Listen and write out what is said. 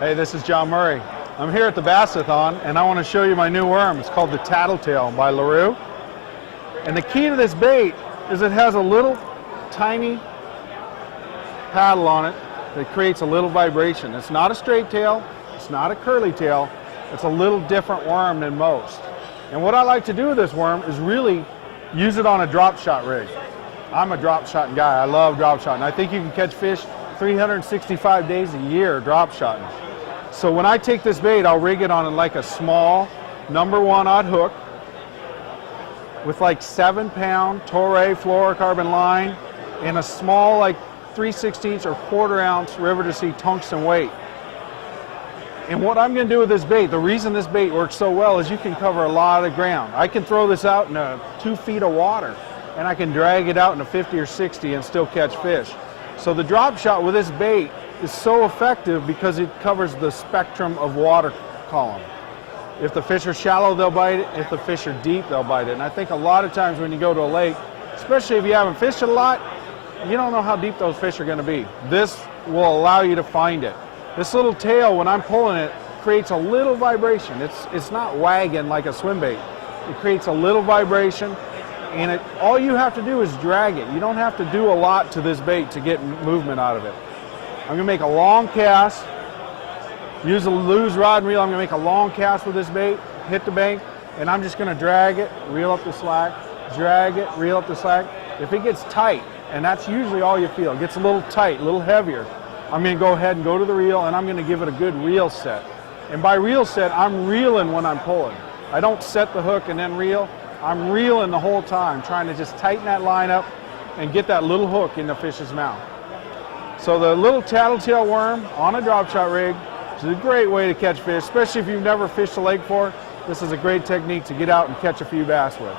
Hey, this is John Murray. I'm here at the Bassathon, and I want to show you my new worm. It's called the Tattletale by LaRue. And the key to this bait is it has a little tiny paddle on it that creates a little vibration. It's not a straight tail, it's not a curly tail, it's a little different worm than most. And what I like to do with this worm is really use it on a drop shot rig. I'm a drop shotting guy. I love drop shotting. I think you can catch fish 365 days a year drop shotting. So when I take this bait, I'll rig it on like a small #1 hook with like 7-pound Toray fluorocarbon line and a small like 3/16 or 1/4 ounce River to Sea tungsten weight. And what I'm going to do with this bait, the reason this bait works so well is you can cover a lot of ground. I can throw this out in 2 feet of water and I can drag it out in a 50 or 60 and still catch fish. So the drop shot with this bait is so effective because it covers the spectrum of water column. If the fish are shallow, they'll bite it. If the fish are deep, they'll bite it. And I think a lot of times when you go to a lake, especially if you haven't fished it a lot, you don't know how deep those fish are going to be. This will allow you to find it. This little tail, when I'm pulling it, creates a little vibration. It's not wagging like a swim bait. It creates a little vibration, and all you have to do is drag it. You don't have to do a lot to this bait to get movement out of it. I'm going to make a long cast, use a loose rod and reel. I'm going to make a long cast with this bait, hit the bank, and I'm just going to drag it, reel up the slack, drag it, reel up the slack. If it gets tight, and that's usually all you feel, it gets a little tight, a little heavier, I'm going to go ahead and go to the reel, and I'm going to give it a good reel set. And by reel set, I'm reeling when I'm pulling. I don't set the hook and then reel. I'm reeling the whole time, trying to just tighten that line up and get that little hook in the fish's mouth. So the little tattletale worm on a drop shot rig is a great way to catch fish, especially if you've never fished a lake before. This is a great technique to get out and catch a few bass with.